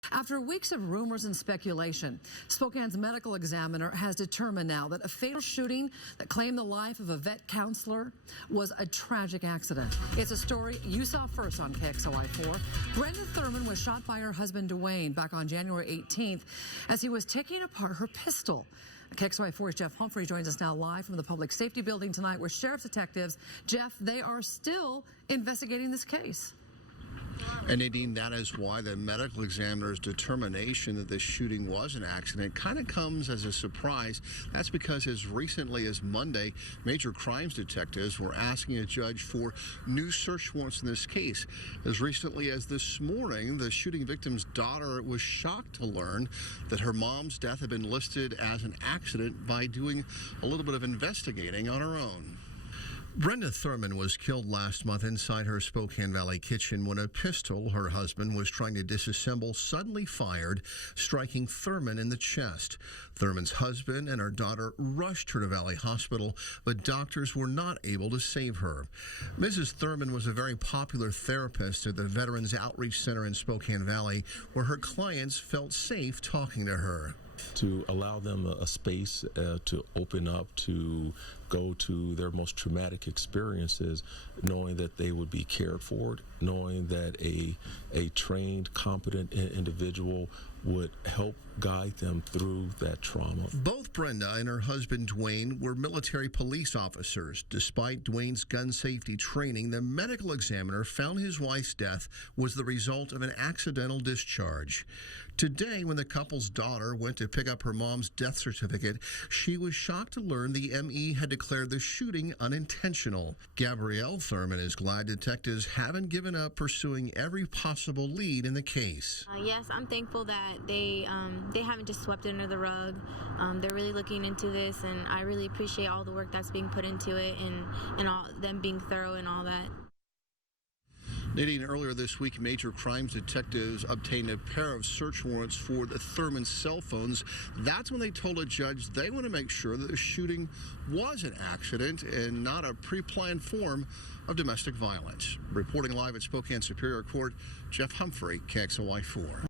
After weeks of rumors and speculation, Spokane's medical examiner has determined now that a fatal shooting that claimed the life of a vet counselor was a tragic accident. It's a story you saw first on KXLY4. Brenda Thurman was shot by her husband Dwayne back on January 18th as he was taking apart her pistol. KXLY4's Jeff Humphrey joins us now live from the Public Safety Building tonight with sheriff's detectives. Jeff, they are still investigating this case. And Nadine, that is why the medical examiner's determination that this shooting was an accident kind of comes as a surprise. That's because as recently as Monday, major crimes detectives were asking a judge for new search warrants in this case. As recently as this morning, the shooting victim's daughter was shocked to learn that her mom's death had been listed as an accident by doing a little bit of investigating on her own. Brenda Thurman was killed last month inside her Spokane Valley kitchen when a pistol her husband was trying to disassemble suddenly fired, striking Thurman in the chest. Thurman's husband and her daughter rushed her to Valley Hospital, but doctors were not able to save her. Mrs. Thurman was a very popular therapist at the Veterans Outreach Center in Spokane Valley, where her clients felt safe talking to her. To allow them a space to open up, to go to their most traumatic experiences, knowing that they would be cared for, knowing that a trained, competent individual would help guide them through that trauma. Both Brenda and her husband Dwayne were military police officers. Despite Dwayne's gun safety training, the medical examiner found his wife's death was the result of an accidental discharge. Today, when the couple's daughter went to pick up her mom's death certificate, she was shocked to learn the ME had declared the shooting unintentional. Gabrielle Thurman is glad detectives haven't given up pursuing every possible lead in the case. Yes, I'm thankful that they haven't just swept it under the rug. They're really looking into this, and I really appreciate all the work that's being put into it and all them being thorough and all that. Nadine, earlier this week, major crimes detectives obtained a pair of search warrants for the Thurman cell phones. That's when they told a judge they want to make sure that the shooting was an accident and not a pre-planned form of domestic violence. Reporting live at Spokane Superior Court, Jeff Humphrey, KXLY4.